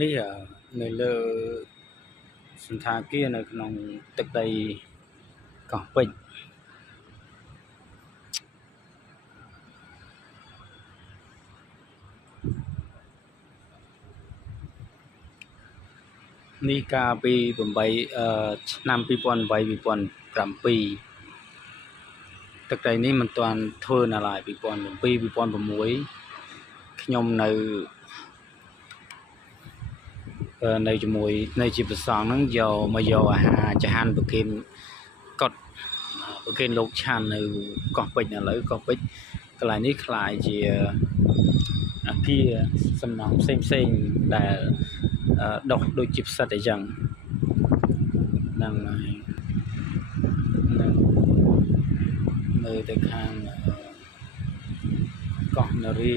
នេះនៅលើសន្តាគារនៅក្នុងទឹកដីកោះពេជ្រនេះកាលពីឆ្នាំ2008-2007ទឹកដីនេះមិនទាន់ធ្វើនៅឡើយ2007-2006ខ្ញុំនៅជាមួយនៅជាប្រសងហ្នឹងយកអាហារចាហាន់ប្រគេនលោកឆាន់នៅកោះពេជ្រឥឡូវកោះពេជ្រកន្លែងនេះខ្លាយជាអគារសំណង់ផ្សេងដែលដុះដូចជាផ្សិតអញ្ចឹងហ្នឹងហើយនៅទៅខាងកោះនរា